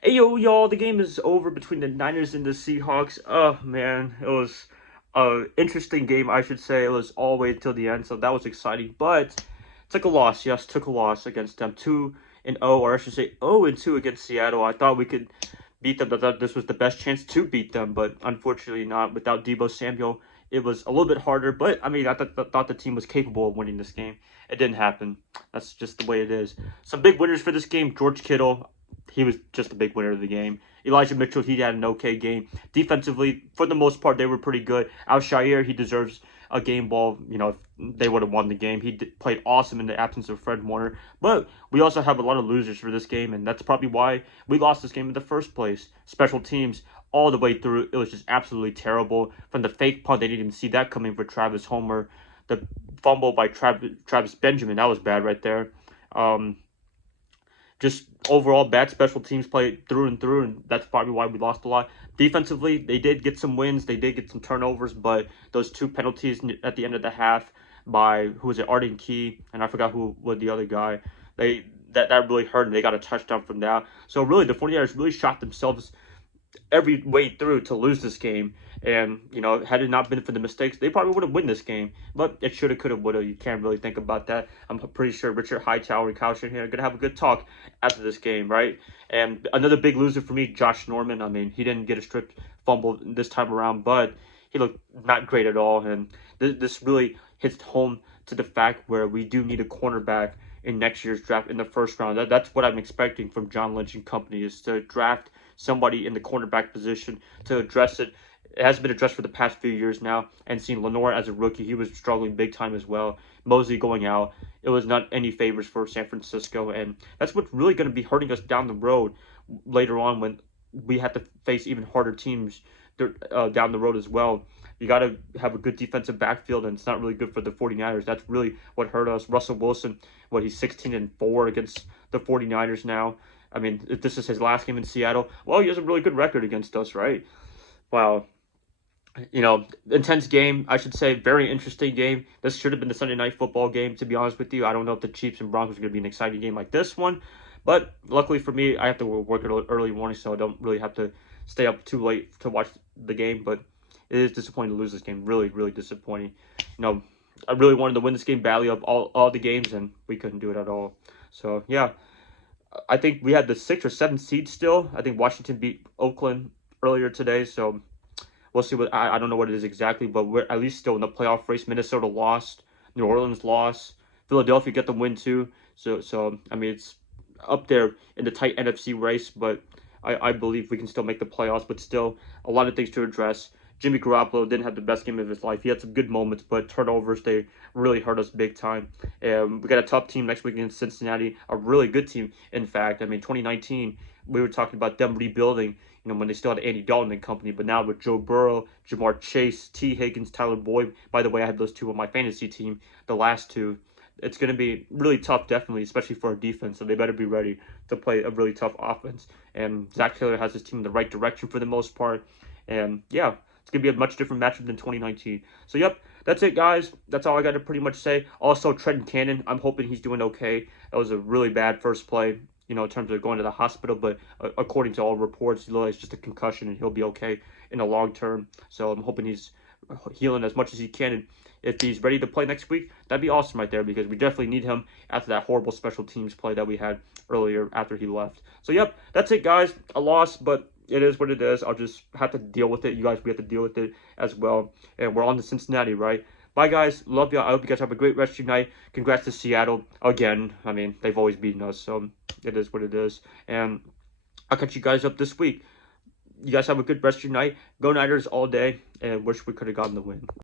Hey yo, y'all, the game is over between the Niners and the Seahawks. Oh man, it was an interesting game, I should say. It was all the way till the end, so that was exciting. But took a loss, yes, took a loss against them. 2-0, or I should say 0-2 against Seattle. I thought we could beat them. I thought this was the best chance to beat them, but unfortunately not. Without Debo Samuel, it was a little bit harder. But I mean, I thought the team was capable of winning this game. It didn't happen. That's just the way it is. Some big winners for this game: George Kittle. He was just a big winner of the game. Elijah Mitchell, he had an okay game. Defensively, for the most part, they were pretty good. Al-Shaair, he deserves a game ball. You know, they would have won the game. He played awesome in the absence of Fred Warner. But we also have a lot of losers for this game, and that's probably why we lost this game in the first place. Special teams, all the way through, it was just absolutely terrible. From the fake punt, they didn't even see that coming for Travis Homer. The fumble by Travis Benjamin, that was bad right there. Just overall bad special teams play through and through, and that's probably why we lost a lot. Defensively, they did get some wins, they did get some turnovers, but those two penalties at the end of the half by, who was it, Arden Key, and I forgot who was the other guy. That really hurt, and they got a touchdown from that. So really, the 49ers really shot themselves every way through to lose this game. And, you know, had it not been for the mistakes, they probably would have won this game. But it should have, could have, would have. You can't really think about that. I'm pretty sure Richard Hightower and Kyle Shanahan are going to have a good talk after this game, right? And another big loser for me, Josh Norman. I mean, he didn't get a stripped fumble this time around, but he looked not great at all. And this really hits home to the fact where we do need a cornerback in next year's draft in the first round. That's what I'm expecting from John Lynch and company, is to draft somebody in the cornerback position to address it. It has been addressed for the past few years now, and seeing Lenore as a rookie, he was struggling big time as well. Mosley going out, it was not any favors for San Francisco, and that's what's really going to be hurting us down the road later on when we have to face even harder teams down the road as well. You got to have a good defensive backfield, and it's not really good for the 49ers. That's really what hurt us. Russell Wilson, he's 16-4 against the 49ers now. I mean, if this is his last game in Seattle, well, he has a really good record against us, right? Wow. You know, intense game, I should say. Very interesting game. This should have been the Sunday Night Football game, to be honest with you. I don't know if the Chiefs and Broncos are going to be an exciting game like this one. But luckily for me, I have to work at early morning, so I don't really have to stay up too late to watch the game. But it is disappointing to lose this game. Really, really disappointing. You know, I really wanted to win this game badly of all the games, and we couldn't do it at all. So, yeah. I think we had the 6th or 7th seed still. I think Washington beat Oakland earlier today, so we'll see what I don't know what it is exactly, but we're at least still in the playoff race. Minnesota lost, New Orleans lost, Philadelphia got the win too. So I mean, it's up there in the tight NFC race, but I believe we can still make the playoffs. But still, a lot of things to address. Jimmy Garoppolo didn't have the best game of his life. He had some good moments, but turnovers, they really hurt us big time. We got a tough team next week against Cincinnati, a really good team, in fact. I mean, 2019, we were talking about them rebuilding, you know, when they still had Andy Dalton and company, but now with Joe Burrow, Jamar Chase, T. Higgins, Tyler Boyd. By the way, I have those two on my fantasy team, the last two. It's going to be really tough, definitely, especially for our defense. So they better be ready to play a really tough offense. And Zach Taylor has his team in the right direction for the most part. And yeah, it's going to be a much different matchup than 2019. So, yep, that's it, guys. That's all I got to pretty much say. Also, Trenton Cannon, I'm hoping he's doing okay. That was a really bad first play, you know, in terms of going to the hospital. But according to all reports, it's just a concussion, and he'll be okay in the long term. So I'm hoping he's healing as much as he can. And if he's ready to play next week, that'd be awesome right there, because we definitely need him after that horrible special teams play that we had earlier after he left. So, yep, that's it, guys. A loss, but it is what it is. I'll just have to deal with it. You guys, we have to deal with it as well. And we're on to Cincinnati, right? Bye, guys. Love y'all. I hope you guys have a great rest of your night. Congrats to Seattle. Again, I mean, they've always beaten us, so it is what it is. And I'll catch you guys up this week. You guys have a good rest of your night. Go Niners all day, and wish we could have gotten the win.